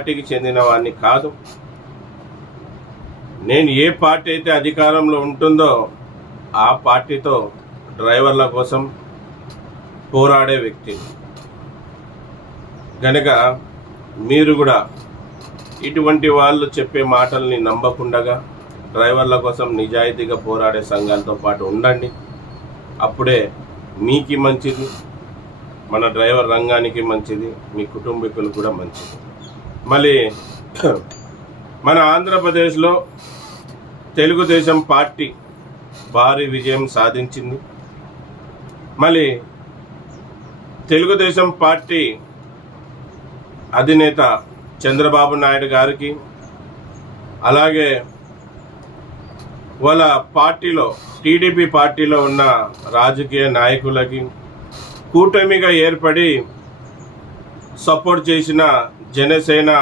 పార్టీకి చెందిన వాడిని కాదు. నేను ఏ పార్టీ అయితే అధికారంలో ఉంటుందో ఆ పార్టీతో డ్రైవర్ల కోసం పోరాడే వ్యక్తి గనుక మీరు కూడా ఇటువంటి వాళ్ళు చెప్పే మాటల్ని నమ్మకుండగా డ్రైవర్ల కోసం నిజాయితీగా పోరాడే సంఘాలతో పాటు ఉండండి. అప్పుడే మీకు మంచిది, మన డ్రైవర్ రంగానికి మంచిది, మీ కుటుంబీకులు కూడా మంచిది. మళ్ళీ మన ఆంధ్రప్రదేశ్లో తెలుగుదేశం పార్టీ భారీ విజయం సాధించింది. మళ్ళీ తెలుగుదేశం పార్టీ అధినేత చంద్రబాబు నాయుడు గారికి, అలాగే వాళ్ళ పార్టీలో టీడీపీ పార్టీలో ఉన్న రాజకీయ నాయకులకి కూటమిగా ఏర్పడి సపోర్ట్ చేసిన జనసేన